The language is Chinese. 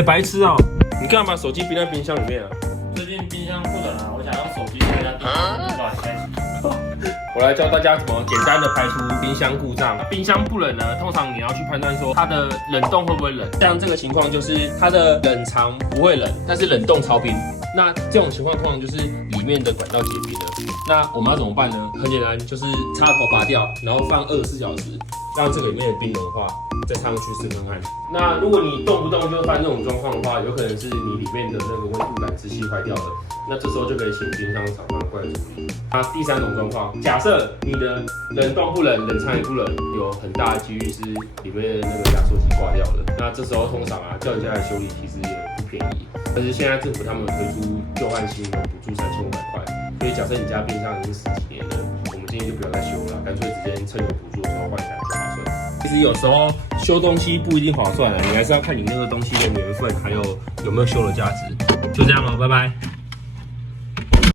白痴哦、你干嘛把手机冰在冰箱里面啊？最近冰箱不冷啊，我想用手机看一下冰箱到底开启。我来教大家怎么简单的排除冰箱故障。冰箱不冷呢，通常你要去判断说它的冷冻会不会冷。像这个情况就是它的冷藏不会冷，但是冷冻超冰。那这种情况通常就是里面的管道结冰了。那我们要怎么办呢？很简单，就是插头拔掉，然后放24小时，让这个里面的冰融化，再插上去试看看。那如果你动不动就犯这种状况的话，有可能是你里面的那个温度感知器坏掉了。那这时候就可以请冰箱厂商过来处理。那第三种状况，假设你的冷冻不冷，冷藏也不冷，有很大的几率是里面的那个压缩机挂掉了。那这时候通常叫人家来修理其实也不便宜。但是现在政府他们有推出旧换新的补助3500块，所以假设你家冰箱已经10几年了，我们建议就不要再修了，干脆直接趁有补助的时候换起来就划算。其实有时候修东西不一定划算啊，你还是要看你那个东西的年份，还有有没有修的价值。就这样了，拜拜。